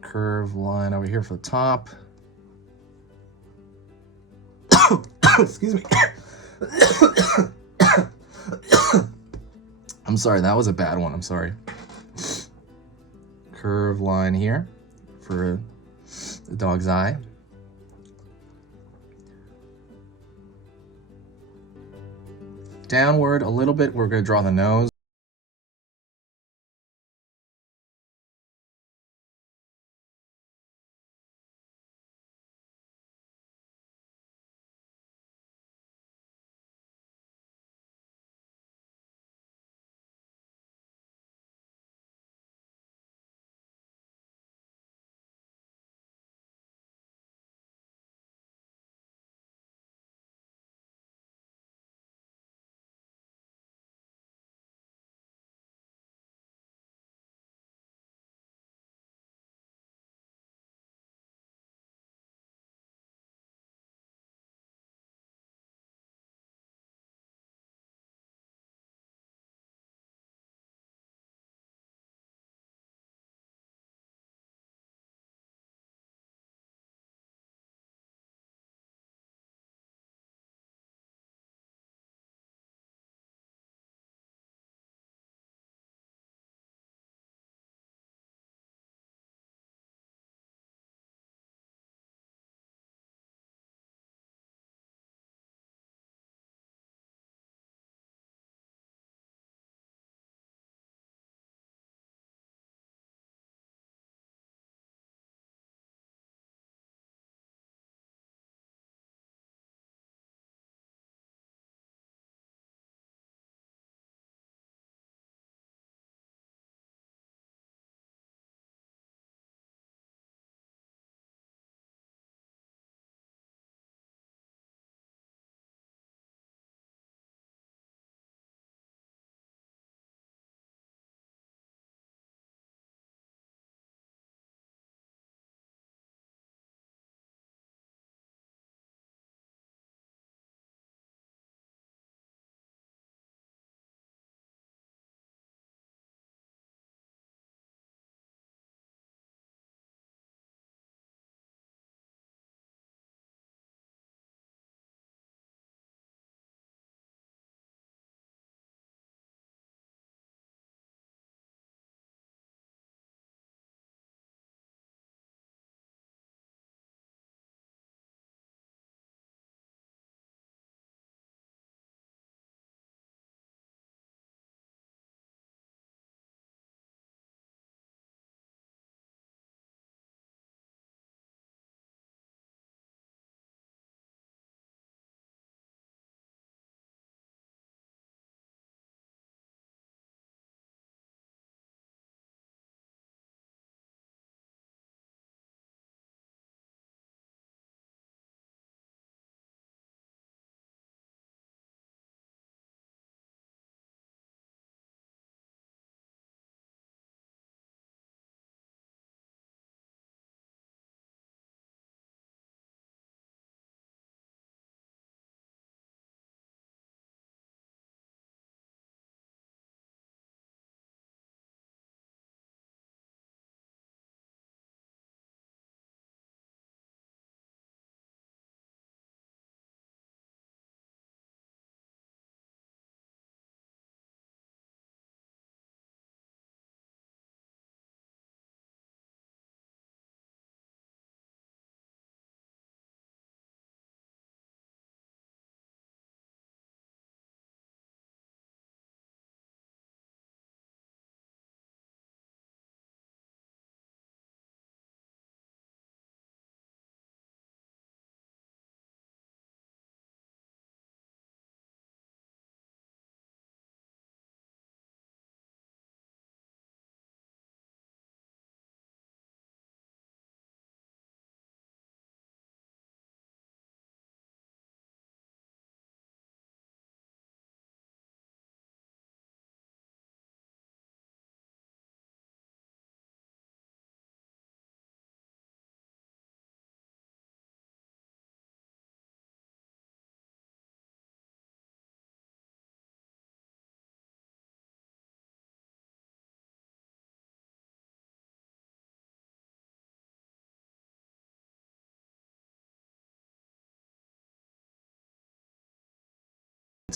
curved line over here for the top. Excuse me. I'm sorry, that was a bad one. I'm sorry. Curved line here for the dog's eye. Downward a little bit, we're going to draw the nose.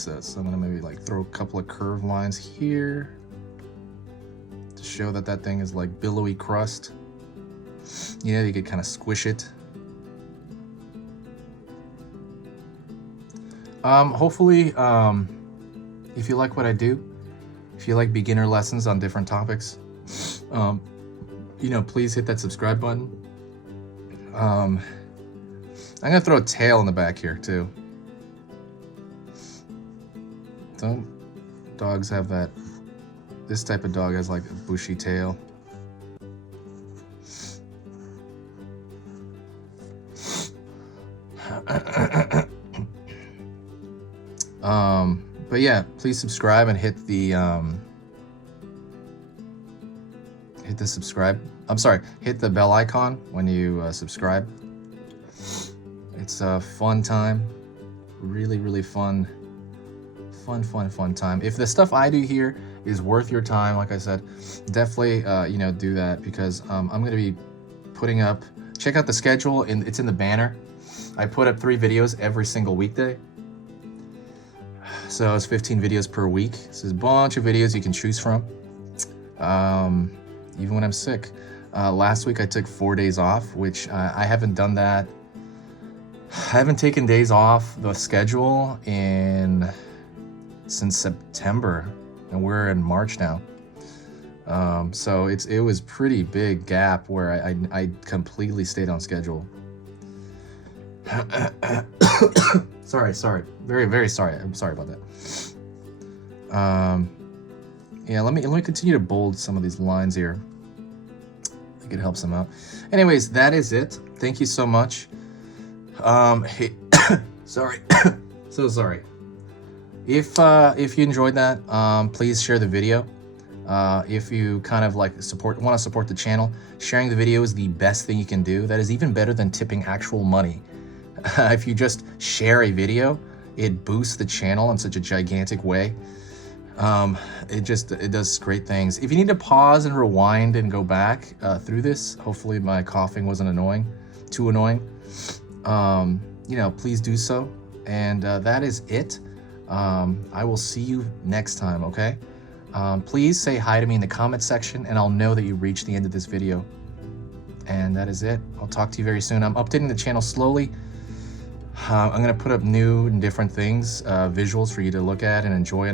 says. So I'm gonna maybe like throw a couple of curved lines here to show that that thing is like billowy crust. Yeah, you could kind of squish it. Hopefully, if you like what I do, if you like beginner lessons on different topics, you know, please hit that subscribe button. I'm gonna throw a tail in the back here too. Don't dogs have that? This type of dog has like a bushy tail. But yeah, please subscribe and hit the subscribe. I'm sorry, hit the bell icon when you subscribe. It's a fun time, really fun time. If the stuff I do here is worth your time, like I said, definitely you know, do that, because I'm gonna be putting up. Check out the schedule, and it's in the banner. I put up 3 videos every single weekday. So it's 15 videos per week. So there's a bunch of videos you can choose from. Even when I'm sick. Last week I took 4 days off, which I haven't done that. I haven't taken days off the schedule since September, and we're in March now. So it was pretty big gap where I completely stayed on schedule. sorry, very sorry. I'm sorry about that. Yeah, let me continue to bold some of these lines here. I think it helps them out. Anyways, that is it. Thank you so much. Hey, sorry, so sorry. If you enjoyed that, please share the video. If you kind of like want to support the channel, sharing the video is the best thing you can do. That is even better than tipping actual money. If you just share a video, it boosts the channel in such a gigantic way. It does great things. If you need to pause and rewind and go back through this, hopefully my coughing wasn't too annoying. You know, please do so. And that is it. I will see you next time, okay? Please say hi to me in the comment section, and I'll know that you reached the end of this video. And that is it. I'll talk to you very soon. I'm updating the channel slowly. I'm gonna put up new and different things, visuals for you to look at and enjoy